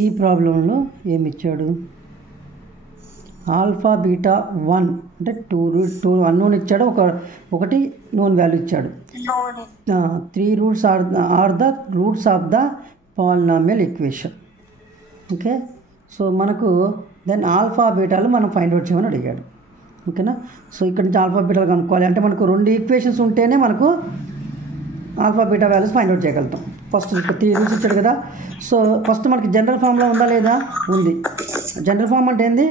ఈ ప్రాబ్లంలో ఏమి ఇచ్చాడు? ఆల్ఫా బీటా 1 అంటే టూ అన్నోన్ ఇచ్చాడు, ఒకటి నోన్ వాల్యూ ఇచ్చాడు. 3 roots are the roots of the polynomial equation. Okay, so మనకు దెన్ ఆల్ఫా బీటాలు మనం ఫైండ్ అవుట్ చేయమని అడిగాడు. ఓకేనా, సో ఇక్కడ నుంచి ఆల్ఫా బీటాలు కనుక్కోవాలి అంటే మనకు 2 ఈక్వేషన్స్ ఉంటేనే మనకు alpha beta values find out చేయగలుగుతాం. ఫస్ట్ 3 రూల్స్ ఇచ్చాడు కదా, సో ఫస్ట్ మనకి జనరల్ ఫామ్లో ఉందా లేదా? ఉంది. జనరల్ ఫామ్ అంటే ఏంది?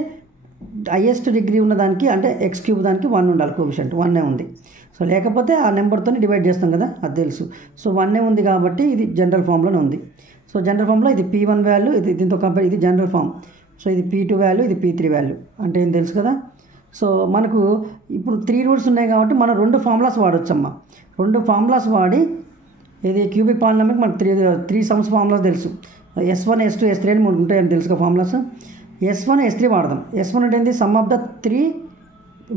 హైయెస్ట్ డిగ్రీ ఉన్నదానికి అంటే ఎక్స్ క్యూబ్ దానికి 1 ఉండాలి, కోఎఫిషియంట్ 1 ఉంది. సో లేకపోతే ఆ నెంబర్తో డివైడ్ చేస్తాం కదా, అది తెలుసు. సో 1 ఉంది కాబట్టి ఇది జనరల్ ఫామ్లోనే ఉంది. సో జనరల్ ఫామ్లో ఇది P1 వాల్యూ, ఇది దీంతో కంపేర్, ఇది జనరల్ ఫామ్. సో ఇది P2 వాల్యూ, ఇది P3 వాల్యూ అంటే ఏం తెలుసు కదా. సో మనకు ఇప్పుడు 3 రూట్స్ ఉన్నాయి కాబట్టి మనం 2 ఫార్ములాస్ వాడొచ్చమ్మా. 2 ఫార్ములాస్ వాడి ఇది క్యూబిక్ పాలినామియల్కి మనకు 3 సమ్స్ ఫార్ములాస్ తెలుసు. S1 S2 S3 అని 3 ఉంటాయని తెలుసుగా ఫార్ములాస్. S1 S3 వాడదాం. S1 అంటే ఏంటి? Some of the 3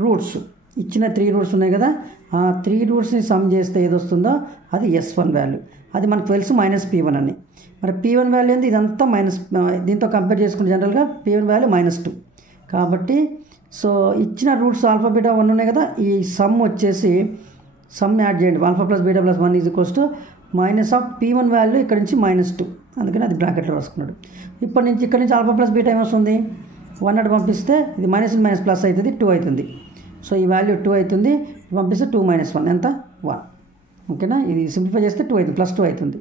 roots. ఇచ్చిన 3 రూట్స్ ఉన్నాయి కదా, ఆ 3 రూట్స్ని సమ్ చేస్తే ఏది వస్తుందో అది S1 వాల్యూ. అది మనకు తెలుసు -P1 అని. మరి P1 వాల్యూ ఏంది? ఇదంతా మైనస్, దీంతో కంపేర్ చేసుకుంటే జనరల్గా P1 వాల్యూ -2. కాబట్టి సో ఇచ్చిన రూట్స్ ఆల్ఫా బీటా 1 ఉన్నాయి కదా, ఈ సమ్ వచ్చేసి సమ్ యాడ్ చేయండి. Alpha plus beta plus 1 is equals to -P1 value ఇక్కడ నుంచి -2, అందుకని అది బ్రాకెట్లో రాసుకున్నాడు. ఇక్కడ నుంచి ఆల్ఫా ప్లస్ బీటా ఏమొస్తుంది? 1 అటు పంపిస్తే ఇది మైనస్ ప్లస్ అవుతుంది, 2 అవుతుంది. సో ఈ వాల్యూ 2 అవుతుంది, పంపిస్తే 2 - 1 ఎంత? 1. ఓకేనా, ఇది సింప్లిఫై చేస్తే 2 అవుతుంది, +2 అవుతుంది.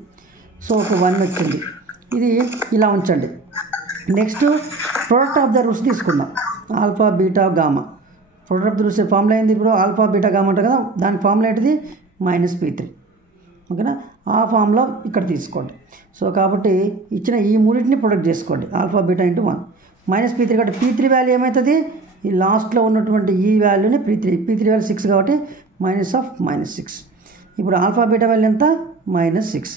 సో ఒక 1 వచ్చింది. ఇది ఇలా ఉంచండి. Next product of the roots తీసుకుందాం. Alpha beta gamma product of the roots formula ఏంది? ఇప్పుడు ఆల్ఫా బీటా గామా అంటారు కదా, దాని ఫార్ములా ఏంటిది? -P3. ఓకేనా, ఆ ఫార్ములా ఇక్కడ తీసుకోండి. సో కాబట్టి ఇచ్చిన ఈ మూడింటిని ప్రొడక్ట్ చేసుకోండి. ఆల్ఫా బీటా ఇంటూ 1 -P3 కాబట్టి P3 వాల్యూ ఏమవుతుంది? ఈ లాస్ట్లో ఉన్నటువంటి ఈ వాల్యూని P3 వాల్యూ 6 కాబట్టి -6. ఇప్పుడు ఆల్ఫా బీటా వాల్యూ ఎంత? -6.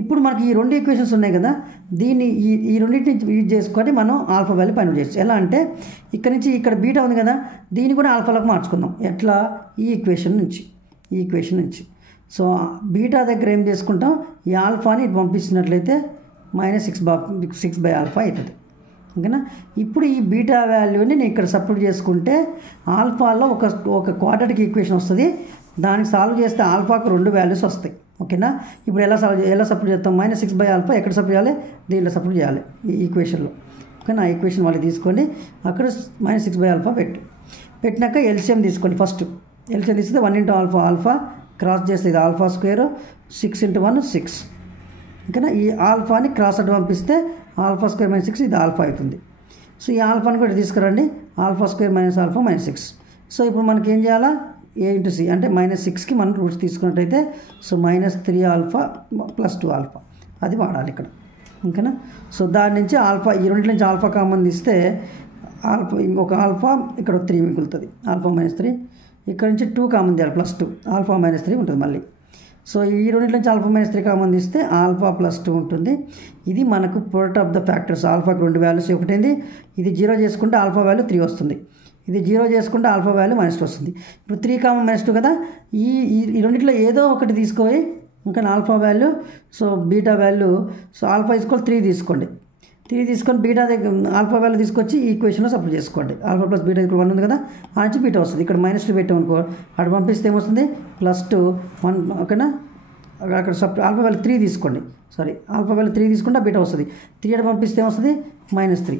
ఇప్పుడు మనకి ఈ 2 ఈక్వేషన్స్ ఉన్నాయి కదా, దీన్ని ఈ రెండింటిని యూజ్ చేసుకొని మనం ఆల్ఫా వాల్యూ ఫైండ్ అవుట్ చేయొచ్చు. ఎలా అంటే ఇక్కడ నుంచి ఇక్కడ బీటా ఉంది కదా, దీన్ని కూడా ఆల్ఫాలకు మార్చుకుందాం. ఎట్లా? ఈ ఈక్వేషన్ నుంచి. సో బీటా దగ్గర ఏం చేసుకుంటాం? ఈ ఆల్ఫాని పంపిస్తున్నట్లయితే -6 ఆల్ఫా అవుతుంది. ఓకేనా, ఇప్పుడు ఈ బీటా వాల్యూని నేను ఇక్కడ సబ్స్టిట్యూట్ చేసుకుంటే ఆల్ఫాలో ఒక క్వాడ్రాటిక్ ఈక్వేషన్ వస్తుంది. దానికి సాల్వ్ చేస్తే ఆల్ఫాకు 2 వాల్యూస్ వస్తాయి. ఓకేనా, ఇప్పుడు ఎలా సబ్స్టిట్యూట్ చేస్తాం? -6 ఆల్ఫా ఎక్కడ సబ్స్టిట్యూట్ చేయాలి? దీంట్లో సబ్స్టిట్యూట్ చేయాలి, ఈ ఈక్వేషన్లో. ఓకేనా, ఆ ఈక్వేషన్ వాళ్ళు తీసుకోండి, అక్కడ -6 ఆల్ఫా పెట్టినాక ఎల్సిఎం తీసుకోండి. ఫస్ట్ ఎల్సిఎం తీస్తే 1 × ఆల్ఫా క్రాస్ చేస్తే ఇది ఆల్ఫా స్క్వేర్, 6 × 1 6. ఓకేనా, ఈ ఆల్ఫాని క్రాస్ అటు పంపిస్తే ఆల్ఫా స్క్వేర్ -6 ఇది ఆల్ఫా అవుతుంది. సో ఈ ఆల్ఫాని కూడా తీసుకురండి, ఆల్ఫా స్క్వేర్ -ఆల్ఫా -6. సో ఇప్పుడు మనకి ఏం చేయాలా? A × C అంటే -6కి మనం రూట్స్ తీసుకున్నట్టయితే సో -3 ఆల్ఫా + 2 ఆల్ఫా అది వాడాలి ఇక్కడ. ఓకేనా, సో దాని నుంచి ఆల్ఫా, ఈ రెండింటి నుంచి ఆల్ఫా కామన్ తీస్తే ఆల్ఫా, ఇంకొక ఆల్ఫా ఇక్కడ 3 మిగులుతుంది, ఆల్ఫా -3. ఇక్కడ నుంచి 2 కామన్ తీయాలి, +2 ఆల్ఫా -3 ఉంటుంది మళ్ళీ. సో ఈ రెండింటి నుంచి ఆల్ఫా -3 కామన్ తీస్తే ఆల్ఫా +2 ఉంటుంది. ఇది మనకు ప్రొడక్ట్ ఆఫ్ ద ఫ్యాక్టర్స్. ఆల్ఫాకి 2 వాల్యూస్ ఒకటేంది, ఇది 0 చేసుకుంటే ఆల్ఫా వాల్యూ 3 వస్తుంది, ఇది 0 చేసుకుంటే ఆల్ఫా వాల్యూ -2 వస్తుంది. ఇప్పుడు 3 కామన్ -2 కదా, ఈ రెండింటిలో ఏదో ఒకటి తీసుకోవాలి. ఇంకా alpha value, so beta value, so alpha = 3 తీసుకోండి. 3 తీసుకొని బీటా దగ్గర ఆల్ఫా వాల్యూ తీసుకొచ్చి ఈ ఈక్వేషన్లో సబ్స్టిట్యూట్ చేసుకోండి. ఆల్ఫా ప్లస్ బీటా ఇక్కడ 1 ఉంది కదా, ఆ నుంచి బీటా వస్తుంది. ఇక్కడ -2 పెట్టామనుకో, అటు పంపిస్తే ఏమొస్తుంది? +2 1. ఓకేనా, అక్కడ ఆల్ఫా వాల్యూ 3 తీసుకోండి, ఆల్ఫా వాల్యూ 3 తీసుకుంటే బీటా వస్తుంది. 3 అటు పంపిస్తే ఏమొస్తుంది? -3.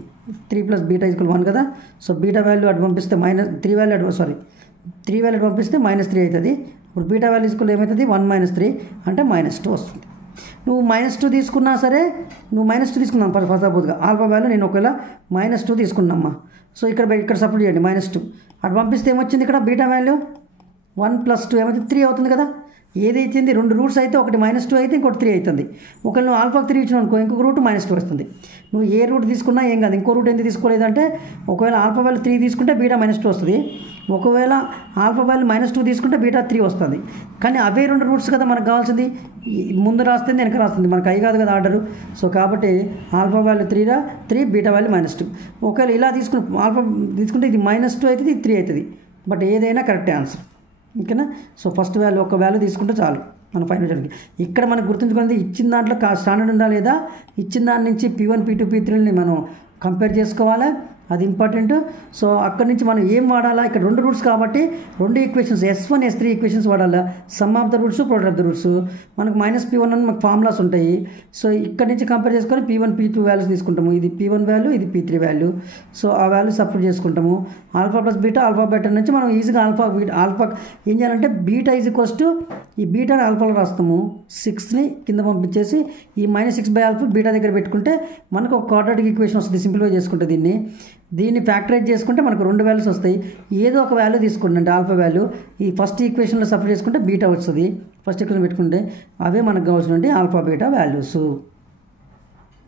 3 + బీటా = 1 కదా, సో బీటా వాల్యూ అటు పంపిస్తే -3 వాల్యూ అటు పంపిస్తే -3 అవుతుంది. ఇప్పుడు బీటా వాల్యూ ఏమవుతుంది? 1 - 3 అంటే -2 వస్తుంది. నువ్వు -2 తీసుకున్నా సరే, నువ్వు -2 తీసుకున్నాం ఫస్ట్ సపోజ్గా, ఆల్ఫా వాల్యూ నేను ఒకవేళ -2 తీసుకున్నామ్మా. సో ఇక్కడ సబ్స్టిట్యూట్ చేయండి, -2 అటు పంపిస్తే ఏమొచ్చింది? ఇక్కడ బీటా వాల్యూ 1 + 2 ఏమవుతుంది? 3 అవుతుంది కదా. ఏదైతుంది 2 రూట్స్ అయితే ఒకటి -2 అయితే ఇంకోటి 3 అవుతుంది. ఒకవేళ నువ్వు ఆల్ఫాకి 3 ఇచ్చినావు అనుకో, ఇంకొక రూట్ -2 వస్తుంది. నువ్వు ఏ రూట్ తీసుకున్నా ఏం కాదు. ఇంకో రూట్ ఎందుకు తీసుకోలేదంటే ఒకవేళ ఆల్ఫా వాల్యూ 3 తీసుకుంటే బీటా -2 వస్తుంది, ఒకవేళ ఆల్ఫా వాల్యూ -2 తీసుకుంటే బీటా 3 వస్తుంది. కానీ అవే 2 రూట్స్ కదా మనకు కావాల్సింది. ముందు రాస్తుంది, వెనక రాస్తుంది, మనకు అవి కాదు కదా ఆర్డరు. సో కాబట్టి ఆల్ఫా వాల్యూ 3 బీటా వాల్యూ -2. ఒకవేళ ఇలా ఆల్ఫా తీసుకుంటే ఇది -2 అవుతుంది, ఇది 3 అవుతుంది. బట్ ఏదైనా కరెక్ట్ ఆన్సర్. ఓకేనా, సో ఫస్ట్ వాల్యూ ఒక వాల్యూ తీసుకుంటే చాలు. మనం ఫైండ్ అవుట్ చేయడానికి. ఇక్కడ మనకు గుర్తుంచుకునేది ఇచ్చిన దాంట్లో స్టాండర్డ్ ఉందా లేదా, ఇచ్చిన దాని నుంచి P1 P2 P3ని మనం కంపేర్ చేసుకోవాలి, అది ఇంపార్టెంట్. సో అక్కడి నుంచి మనం ఏం వాడాలా, ఇక్కడ 2 రూట్స్ కాబట్టి 2 ఈక్వేషన్స్ S1 S3 ఈక్వేషన్స్ వాడాలా, some of the roots product of the roots. మనకు -P1 అని మనకు ఫార్ములాస్ ఉంటాయి. సో ఇక్కడ నుంచి కంపేర్ చేసుకొని P1 P2 వాల్యూస్ తీసుకుంటాము, ఇది P1 వాల్యూ, ఇది P3 వాల్యూ. సో ఆ వాల్యూ సబ్స్టిట్యూట్ చేసుకుంటాము. Alpha plus beta, alpha beta నుంచి మనం ఈజీగా ఆల్ఫా ఏం చేయాలంటే బీటా ఈజ్ ఈక్వల్స్ టు ఈ బీటాని ఆల్ఫాలో రాస్తాము, 6ని కింద పంపించేసి ఈ -6/α బీటా దగ్గర పెట్టుకుంటే మనకు ఒక క్వాడ్రాటిక్ ఈక్వేషన్ వస్తుంది. సింప్లిఫై చేసుకుంటే దీన్ని ఫ్యాక్టరైజ్ చేసుకుంటే మనకు 2 వాల్యూస్ వస్తాయి. ఏదో ఒక వాల్యూ తీసుకోండి, అంటే ఆల్ఫా వాల్యూ ఈ ఫస్ట్ ఈక్వేషన్లో సబ్స్టిట్యూట్ చేసుకుంటే బీటా వస్తుంది. ఫస్ట్ ఈక్వేషన్ పెట్టుకుంటే అవే మనకు కావాల్సినటువంటి ఆల్ఫా బీటా వాల్యూస్.